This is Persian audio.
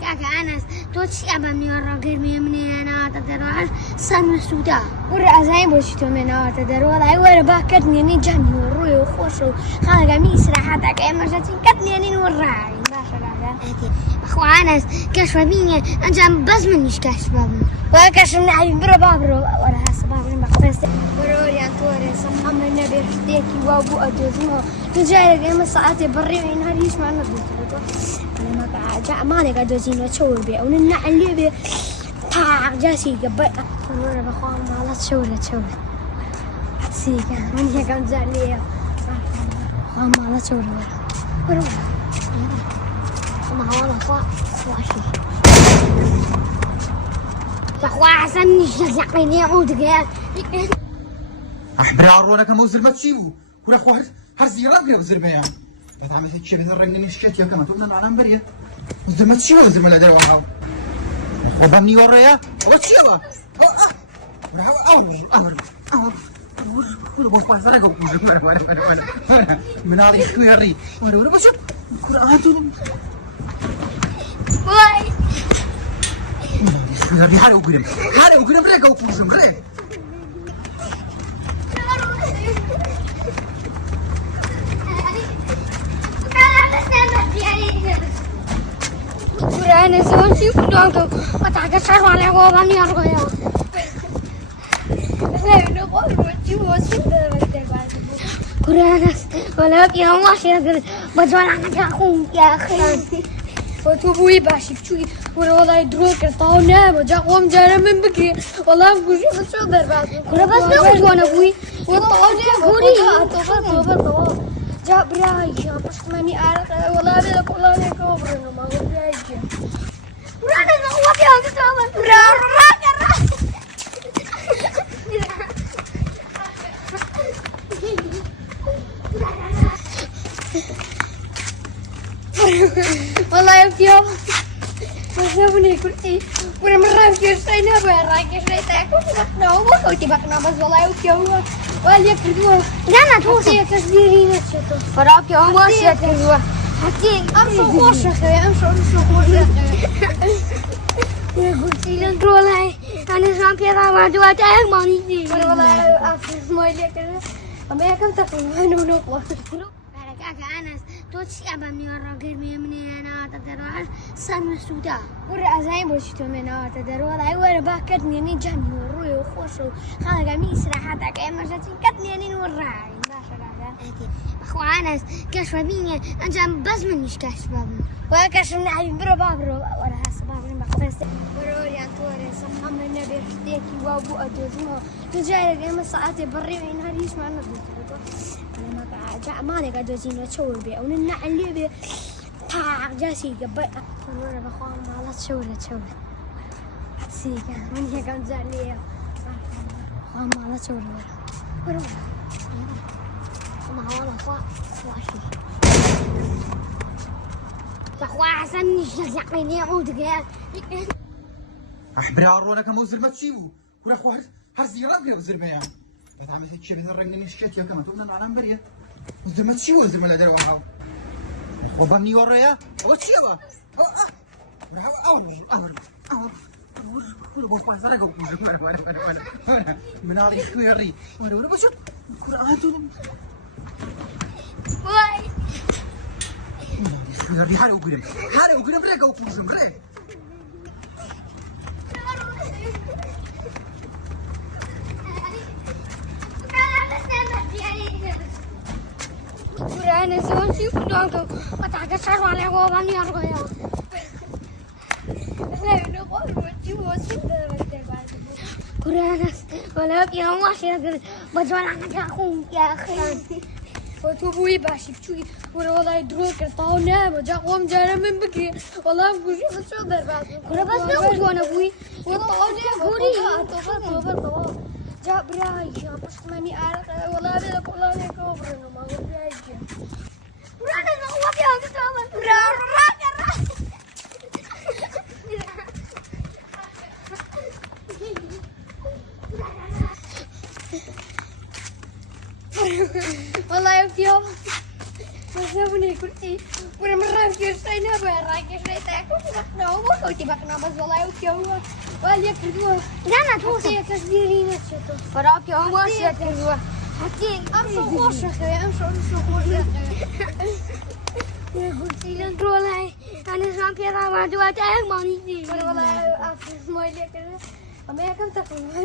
كاكا أنس توتشي أبا من الراجل من أنا تدرى سن السوداء والرأسين بوشتو من أنا تدرى ولا يورا باكتني ني جاني وروي وخوشو خالق ميسرا حتى كأما جاتين كتني ني وراي باشا لا أخو أنس كشف بيني أنت بس منيش كشف بابني وكشف من عيب برا بابرو ولا هسبابني مقفز وروري أنتوري صحة من النبي حديكي وابو أدوزمو نجاي لقيمة ساعاتي بري من هريش ما نبوتو جاء مالك أدوزين وتشور بيه وننعلي بيه طاق جاسي قبل ورا بخوام على تشور سيكا من هيك كم زعليه خوام على تشور ورا ما هو أنا خواشي تخوا حسن نجزقني يعود قال أحبر عرونا كموزر ما تشيبو ولا خو هرزي رابي وزر بيان بتعمل هيك شيء بنرجع نشكت يا كمان تقولنا معنا مبرية وزر ما تشيبو وزر ما لا دار وعاو وبني ورايا وتشيبا راح أمر بوش ما زرقوا من هذا يشكو يري ولا بس كرهاتو واي يري حاله وقرم رجعوا بوشهم غير أنا سوون شيء كلامكم وتعجب شر ولا هو بني أرجع لا نقول وجهه وسيد كرانس ولا بيوم واحد بجوان عنك أخوك يا أخي وتبوي باشيفتوي والله يدروك طاونا وجاكم جانا من بكي والله بقولي بس شو دربات كره بس نقول وانا بوي والطاونا بقولي طبعا جاب براي بس ماني أعرف والله بلا كلها نكبر ما هو براي برانا نقول بيوم تطلع برانا والله يا مسافني كل شيء وأنا مرة كيرسينا برا كيرسينا كنا هو كنت بكنا بس والله يا والله كردوه لا توصي كسبيرين شتو فراك يا هو شتو حتى أمشي خوش أخي أمشي خوش يا قلتي لن والله أنا زمان كذا ما دوات أهم ماني والله أفرز مايلي كذا أما كم تفهم أنا ونقوى كاكا أنس توتشي أبا من الراجل من أنا تدرى سن السوداء والرأسين بوشتو من أنا تدرى ولا يورا باكتني ني جاني وروي وخوشو خالق ميسرا حتى كأما جاتين كتني ني وراي باشا لا أخو أنس كشف بيني أنت بس منيش كشف بابني وكشف من عيب برا بابرو ولا هسبابني مقفز وروري أنتوري صحة من النبي حديكي وابو أدوزمو نجاي لقيمة ساعاتي بري من هريش ما نبوتو جاء مالك أدوزين وتشور بيه وننعلي بيه طاق جاسي قبل ورا بخوام على تشور سيكا من هيك كم زعليه خوام على تشور ورا ما هو أنا خواشي تخوا حسن نجزقني يعود قال أحبر عرونا كموزر ما تشيبو ولا خو هرزي رابي وزر بيان بتعمل هيك شيء بنرجع نشكت يا كمان تقولنا معنا مبرية وزر ما تشيبو وزر ما لا دار وعاو وبني ورايا وتشيبا راح أمر بوش ما زرقوا من هذا يشكو يري ولا بس كرهاتو واي يري حاله وقرم رجعوا بوشهم غير أنا سوون شيء كلامكم وتعجب شر ولا هو بني أرجع لا نقول وجهه وسيد كرانس ولا بيوم واحد بجوان عنك أخوك يا أخي وتبوي باشيفتوي والله يدروك طاونا وجاكم جانا من بكي والله بقولي بس شو دربات كره بس نقول وانا بوي والطاونا بقولي طبعا جاب براي بس ماني أعرف والله بلا كلها نكبر ما هو براي برانا نقول بيوم تطلع برانا والله يا مسافني كل شيء وأنا مرة كيرسينا برا كيرسينا كنا هو ئەوتی بەقنا بەس وەڵای و پیاوە وا لێ کردووە دانا تۆ کەس دیری نەچێتەوە بەرا پیاوە باشیت کردووە ئەم شەو خۆشەکەوێ ئەم شەو خۆشەکەوێ گوتی لە درۆڵای ئەنێژمان پێڕاوە دواتە ئەمانی دی وەڵای ئافزمای لێ کرد ئەمە یەکەم تەقریبا